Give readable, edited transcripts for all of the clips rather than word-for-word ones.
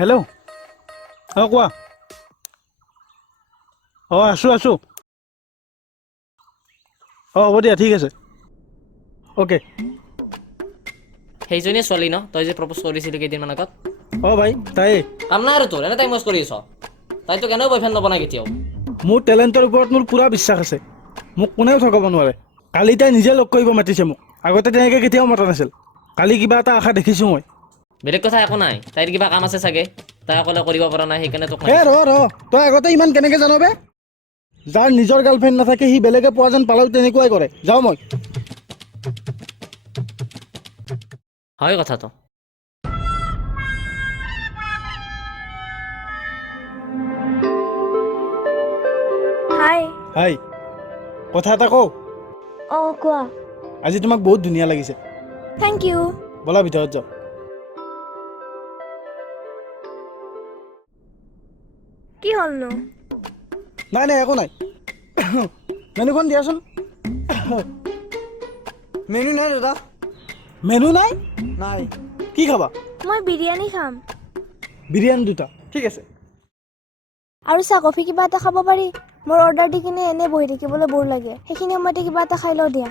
Hello' কোৱা আছোঁ হ'ব দিয়া ঠিক আছে অ'কে সেইজনীয়ে ছোৱালী ন তই যে প্ৰপ'জ কৰিছিলি কেইদিনমান আগত ভাই তাই কাম নাই আৰু তোৰ এনে টাইম ৱেষ্ট কৰি আছ তাই তোক এনেও বয়ফ্ৰেণ্ড নবনাই কেতিয়াও মোৰ টেলেণ্টৰ ওপৰত মোৰ পূৰা বিশ্বাস আছে মোক কোনেও ঠগাব নোৱাৰে কালি তাই নিজে লগ কৰিব মাতিছে মোক আগতে তেনেকৈ কেতিয়াও মতা নাছিল কালি কিবা এটা আশা দেখিছোঁ মই বেলেগ কথা একো নাই তাইৰ কিবা কাম আছে চাগে তাই অকলে কৰিব পৰা নাই সেইকাৰণে তোক ৰ মাতিছে তই আগতে ইমান কেনেকৈ জান বে যাৰ নিজৰ গাৰ্লফ্ৰেণ্ড নাথাকে সি বেলেগে পোৱা যেন পালেও তেনেকুৱাই কৰে যাওঁ মই হয় কথাটো হাই হাই কথা এটা কওঁ কোৱা আজি তোমাক বহুত ধুনীয়া লাগিছে থেংক ইউ ব'লা ভিতৰত যাওঁ কি হ'লনো নাই একো নাই মেনুখন দিয়াচোন মেনু নাই দাদা মেনু নাই নাই কি খাবা মই বিৰিয়ানী খাম বিৰিয়ানী দুটা ঠিক আছে আৰু চাহ কফি কিবা এটা খাব পাৰি মোৰ অৰ্ডাৰ দি কিনে এনে বহি থাকিবলৈ বৰ লাগে সেইখিনি সময়তে কিবা এটা খাই লওঁ দিয়া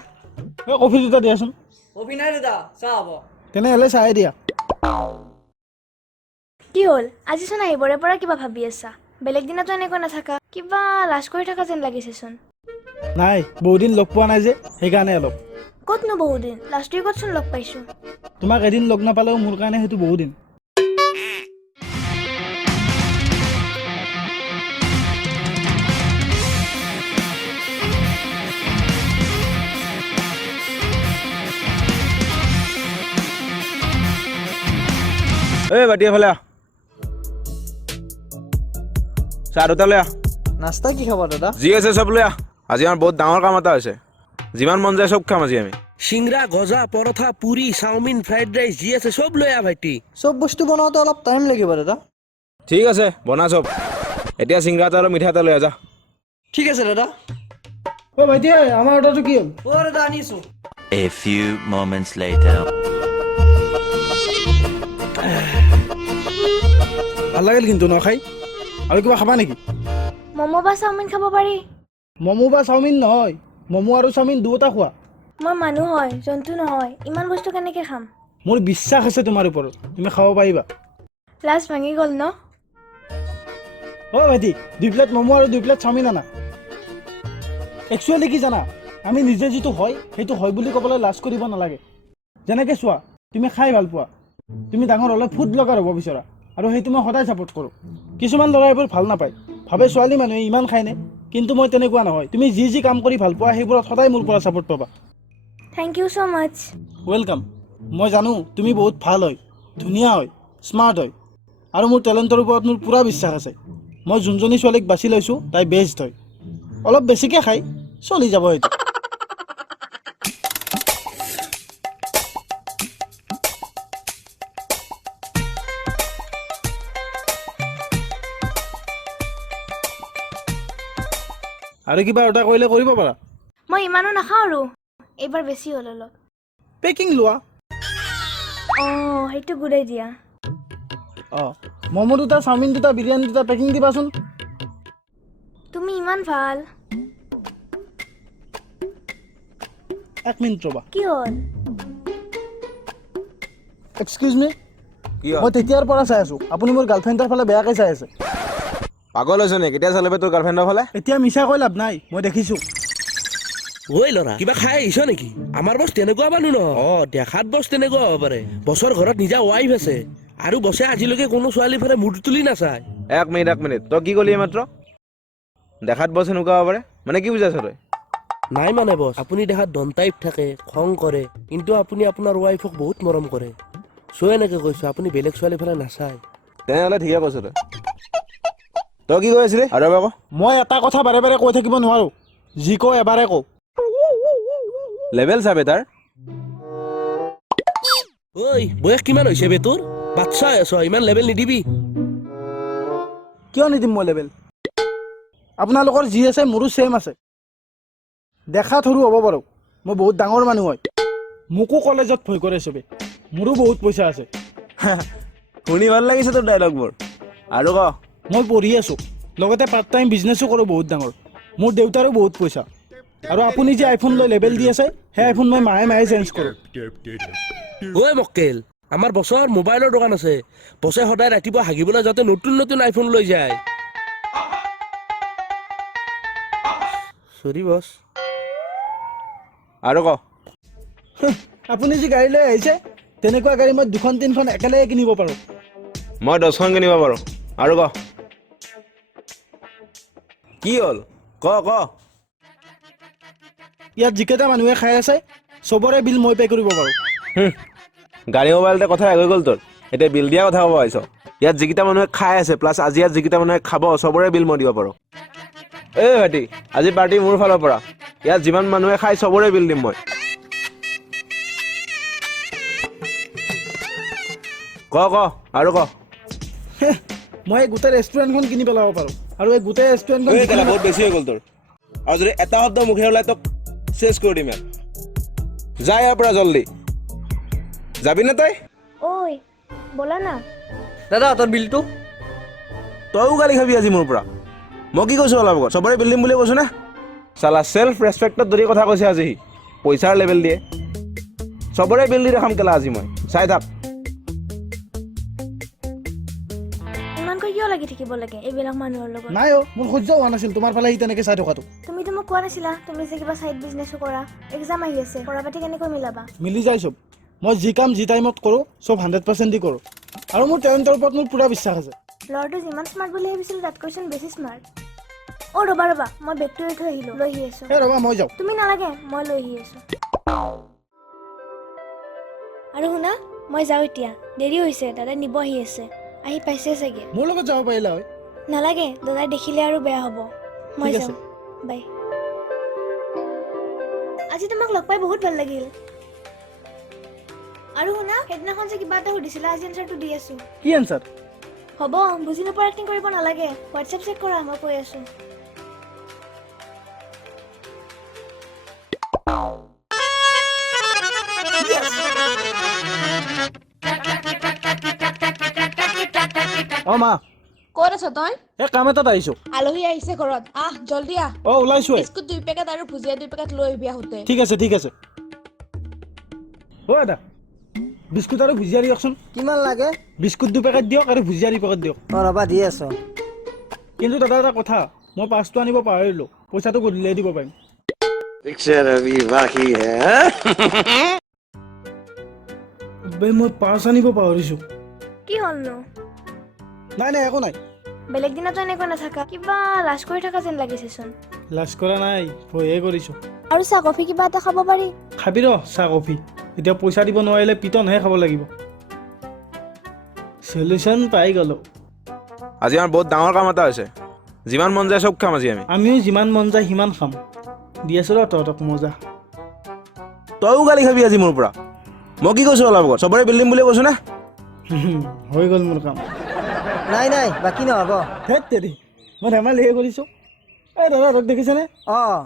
কফি দুটা দিয়াচোন কবি নাই দাদা চাহ হ'ব তেনেহ'লে চাহে দিয়া কি হ'ল আজিচোন আহিবৰে পৰা কিবা ভাবি আছা বেলেগ দিনাতো এনেকৈ নাথাকা কিবা লাজ কৰি থকা যেন লাগিছেচোন নাই বহুদিন লগ পোৱা নাই যে সেইকাৰণে অলপ ক'তনো বহুদিন লাষ্ট উইকতচোন লগ পাইছোঁ তোমাক এদিন লগ নাপালেও মোৰ কাৰণে সেইটো বহুদিন এই বাটি এফালে আহ চাহ দুটা লৈ আহ নাস্তা কি খাবা দাদা যি আছে চব লৈ আহ আজি আমাৰ বহুত ডাঙৰ কাম এটা হৈছে যিমান মন যায় চব খাম আজি আমি সিংৰা গজা পৰঠা পুৰি চাওমিন ফ্ৰাইড ৰাইচ যি আছে চব লৈ আহ ভাইটি চব বস্তু বনাওঁতে অলপ টাইম লাগিব দাদা ঠিক আছে বনা চব এতিয়া চিংৰা এটা আৰু মিঠা এটা লৈ আহ যা ঠিক আছে দাদা ভাইটি আমাৰ অৰ্ডাৰটো কি হ'ল দাদা আনিছোঁ A few moments later. ভাল লাগিল কিন্তু ন খাই আৰু কিবা খাবা নেকি ম'ম' বা চাওমিন খাব পাৰি ম'ম' বা চাওমিন নহয় ম'ম' আৰু চাওমিন দুয়োটা খোৱা মই মানুহ হয় জন্তু নহয় ইমান বস্তু কেনেকৈ খাম মোৰ বিশ্বাস আছে তোমাৰ ওপৰত তুমি খাব পাৰিবা লাজ ভাঙি গ'ল ন ভাইটি 2 প্লেট ম'ম' আৰু 2 প্লেট চাওমিন আনা একচুৱেলি কি জানা আমি নিজে যিটো হয় সেইটো হয় বুলি ক'বলৈ লাজ কৰিব নালাগে যেনেকৈ চোৱা তুমি খাই ভাল পোৱা তুমি ডাঙৰ হ'লে ফুড ব্লগাৰ হ'ব বিচৰা আৰু সেইটো মই সদায় ছাপোৰ্ট কৰোঁ কিছুমান ল'ৰাই এইবোৰ ভাল নাপায় ভাবে ছোৱালী মানুহে ইমান খায়নে কিন্তু মই তেনেকুৱা নহয় তুমি যি কাম কৰি ভাল পোৱা সেইবোৰত সদায় মোৰ পৰা ছাপোৰ্ট পাবা thank you so' much welcome মই জানো তুমি বহুত ভাল হয় ধুনীয়া হয় স্মাৰ্ট হয় আৰু মোৰ টেলেণ্টৰ ওপৰত মোৰ পূৰা বিশ্বাস আছে মই যোনজনী ছোৱালীক বাছি লৈছোঁ তাই বেষ্ট হয় অলপ বেছিকৈ খাই চলি যাব সেইটো আৰু কিবা অৰ্ডাৰ কৰিলে কৰিব পাৰা মই ইমানো নাখাওঁ আৰু এইবাৰ বেছি হ'ল অলপ পেকিং লোৱা সেইটো গুড আইডিয়া ম'ম' দুটা চাওমিন দুটা বিৰিয়ানী দুটা পেকিং দিবাচোন তুমি ইমান ভাল 1 মিনিট ৰ'বা কি হ'ল এক্সকিউজ মি কি হ'ল মই তেতিয়াৰ পৰা চাই আছোঁ আপুনি মোৰ গাৰ্লফ্ৰেণ্ডৰ ফালে বেয়াকৈ চাই আছে পাগল হৈছে নে কেতিয়া চালে তোৰ গাৰ্লফ্ৰেণ্ডৰ ফালে এতিয়া মিছা কৈ লাভ নাই মই দেখিছোঁ ঐ ল'ৰা কিবা খাই আহিছ নেকি আমাৰ বছ তেনেকুৱা মানুহ নহয় দেখাত বছ তেনেকুৱা হ'ব পাৰে বছৰ ঘৰত নিজা ৱাইফ আছে আৰু বছে আজিলৈকে কোনো ছোৱালীৰ ফালে মূৰ তুলি নাচায় 1 মিনিট তই কি ক'লি মাত্ৰ দেখাত বছ এনেকুৱা হ'ব পাৰে মানে কি বুজাইছ তই নাই মানে বছ আপুনি দেখাত ডন টাইপ থাকে খং কৰে কিন্তু আপুনি আপোনাৰ ৱাইফক বহুত মৰম কৰে চ' এনেকে কৈছো আপুনি বেলেগ ছোৱালীৰ ফালে নাচায় তেনেহ'লে ঠিকে কৈছ তই কি কৈ আছিলি আৰু এবাৰ ক মই এটা কথা বাৰে বাৰে কৈ থাকিব নোৱাৰোঁ যি কওঁ এবাৰে কওঁ লেভেল চাবে তাৰ ঐ বয়স কিমান হৈছে বে তোৰ বাচ্চা আছ ইমান লেভেল নিদিবি কিয় নিদিম মই লেভেল আপোনালোকৰ যি আছে মোৰো ছেম আছে দেখাত সৰু হ'ব পাৰোঁ মই বহুত ডাঙৰ মানুহ হয় মোকো কলেজত ভয় কৰে চবে মোৰো বহুত পইচা আছে শুনি ভাল লাগিছে তোৰ ডাইলগবোৰ আৰু ক মই পঢ়ি আছোঁ লগতে পাৰ্ট টাইম বিজনেছো কৰোঁ বহুত ডাঙৰ মোৰ দেউতাৰো বহুত পইচা আৰু আপুনি যে আইফোন লৈ লেবেল দি আছে সেই আইফোন মই মাহে মাহে চেঞ্জ কৰোঁ ঐ মক্কেল আমাৰ বছৰ মোবাইলৰ দোকান আছে বছে সদায় ৰাতিপুৱা হাগিবলৈ যাওঁতে নতুন নতুন আইফোন লৈ যায় চৰি বছ আৰু ক আপুনি যি গাড়ী লৈ আহিছে তেনেকুৱা গাড়ী মই 2-3খন একেলগে কিনিব পাৰোঁ মই 10খন কিনিব পাৰোঁ আৰু ক কি হ'ল ক ইয়াত যিকেইটা মানুহে খাই আছে চবৰে বিল মই পে' কৰিব পাৰোঁ গাড়ী মোবাইলতে কথা হৈ গ'ল তোৰ এতিয়া বিল দিয়া কথা ক'ব পাৰিছ ইয়াত যিকেইটা মানুহে খাই আছে প্লাছ আজি ইয়াত যিকেইটা মানুহে খাব চবৰে বিল মই দিব পাৰোঁ এই ভাইটি আজি পাৰ্টি মোৰ ফালৰ পৰা ইয়াত যিমান মানুহে খাই চবৰে বিল দিম মই ক আৰু ক মই এই গোটেই ৰেষ্টুৰেণ্টখন কিনি পেলাব পাৰোঁ আৰু এই গোটেই ৰেষ্টুৰেণ্টখন বহুত বেছি হৈ গ'ল তোৰ আৰু যদি এটা শব্দ মুখে ওলাই তোক চেছ কৰি দিম ইয়াত যা ইয়াৰ পৰা জল্দি যাবি নে তই ঐ ব'লা না দাদা তোৰ বিলটো তইও গালি খাবি আজি মোৰ পৰা মই কি কৈছোঁ অলপ আগত চবৰে বিল দিম বুলি কৈছোঁ নে চালা চেল্ফ ৰেচপেক্টত যদি কথা কৈছে আজি সি পইচাৰ লেভেল দিয়ে চবৰে বিল দি দেখাম কেলা আজি মই চাই থাক ইমানকৈ কিয় লাগি থাকিব লাগে এইবিলাক মানুহৰ লগত নাই মোৰ সহ্য হোৱা নাছিল তোমাৰ ফালে সি তেনেকৈ চাই থকাটো তুমিতো মোক কোৱা নাছিলা তুমি যে কিবা চাইড বিজনেছো কৰা এক্সাম আহি আছে পঢ়া পাতি কেনেকৈ মিলাবা মিলি যায় চব মই যি কাম যি টাইমত কৰোঁ চব 100% দি কৰোঁ আৰু মোৰ টেলেণ্টৰ ওপৰত মোৰ পূৰা বিশ্বাস আছে ল'ৰাটো যিমান স্মাৰ্ট বুলি ভাবিছিলোঁ তাতকৈ বেছি স্মাৰ্ট ৰ'বা মই বেগটো এৰি থৈ আহিলোঁ লৈ আহি আছোঁ এই ৰ'বা মই যাওঁ তুমি নালাগে মই লৈ আহি আছোঁ আৰু শুনা মই যাওঁ এতিয়া দেৰি হৈছে দাদাই নিব আহি আছে আহি পাইছে চাগে মোৰ লগত যাব পাৰিলা হয় নালাগে দাদাই দেখিলে আৰু বেয়া হ'ব মই ঠিক আছে। যাওঁ বাই আজি তোমাক লগ পাই বহুত ভাল লাগিল আৰু শুনা সেইদিনাখন যে কিবা এটা সুধিছিলা আজি এনচাৰটো দি আছোঁ কি এনচাৰ হ'ব বুজি নোপোৱা এক্টিং কৰিব নালাগে হোৱাটছএপ চেক কৰা মই কৈ আছোঁ অঁ মা ক'ত আছ তই এই কাম এটাত আহিছোঁ আলহী আহিছে ঘৰত আহ জল্দি আহ ওলাইছোৱে বিস্কুট 2 পেকেট আৰু ভুজিয়া 2 পেকেট লৈ আহিবি আহোঁতে ঠিক আছে দাদা বিস্কুট আৰু ভুজিয়া দিয়কচোন কিমান লাগে বিস্কুট 2 পেকেট দিয়ক আৰু ভুজিয়া 2 পেকেট দিয়ক ৰ'বা দি আছোঁ কিন্তু দাদা এটা কথা মই পাছটো আনিব পাহৰিলোঁ পইচাটো গধূলিয়ে দিব পাৰিম মই পাছ আনিব পাহৰিছোঁ কি হ'লনো নাই একো নাই বেলেগ দিনতো এনেকৈ নাথাকা কিবা লাজ কৰি থকা যেন লাগিছেচোন লাজ কৰা নাই ভয়ে কৰিছোঁ আৰু চাহ কফি কিবা এটা খাব পাৰি খাবি ৰ চাহ কফি এতিয়া পইচা দিব নোৱাৰিলে পিটনহে খাব লাগিব চলিউশ্যন পাই গ'লোঁ আজি আমাৰ বহুত ডাঙৰ কাম এটা হৈছে যিমান মন যায় চব খাম আজি আমিও যিমান মন যায় সিমান খাম দি আছোঁ ৰ তহঁতক মজা তইও গালি খাবি আজি মোৰ পৰা মই কি কৈছোঁ অলপ আগত চবৰে বিল দিম বুলি কৈছোঁ নে হৈ গ'ল মোৰ কাম নাই বাকী নহ'ব ধেত তেৰি মই ধেমালিহে কৰিছোঁ এই দাদা তক দেখিছেনে অঁ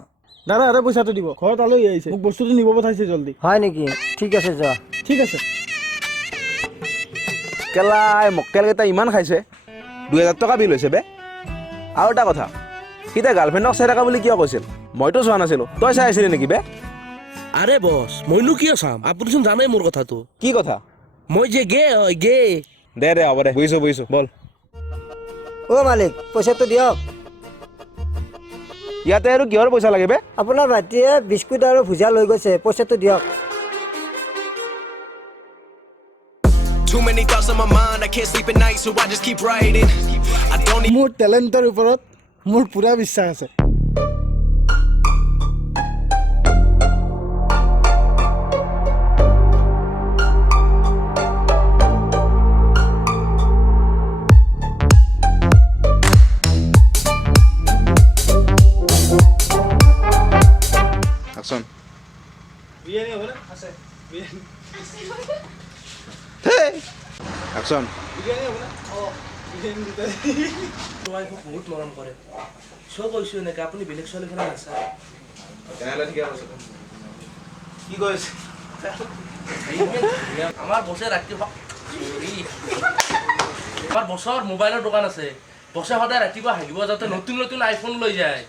দাদাহঁতে পইচাটো দিব ঘৰত আলহী আহিছে মোক বস্তুটো নিব পঠাইছে জল্দি হয় নেকি ঠিক আছে যোৱা ঠিক আছে কেলাই মক্কেলকেইটা ইমান খাইছে 2000 টকা বিল হৈছে বে আৰু এটা কথা সি তাই গাৰ্লফ্ৰেণ্ডক চাই থকা বুলি কিয় কৈছিল মইতো চোৱা নাছিলোঁ তই চাই আছিলি নেকি বে আৰে বছ মইনো কিয় চাম আপুনিচোন জানেই মোৰ কথাটো কি কথা মই যে গে হয় গে দে হ'ব দে বুজিছোঁ বল অ' মালিক পইচাটো দিয়ক ইয়াতে আৰু কিহৰ পইচা লাগে বে আপোনাৰ ভাইটিয়ে বিস্কুট আৰু ভুজিয়া লৈ গৈছে পইচাটো দিয়ক Too many thoughts on my mind, I can't sleep at night, so I just keep writing. I don't need মোৰ টেলেণ্টৰ ওপৰত মোৰ পূৰা বিশ্বাস আছে Action. Action. বহুত মৰম কৰে চব কৈছোঁ এনেকৈ আপুনি বেলেগ ছোৱালীখনে নাচায় তেনেহ'লে ঠিকে কৈছে কি কৈছে আমাৰ বছে ৰাতিপুৱা আমাৰ বছৰ মোবাইলৰ দোকান আছে বছে সদায় ৰাতিপুৱা হাগিব যাওঁতে নতুন নতুন আইফোন লৈ যায়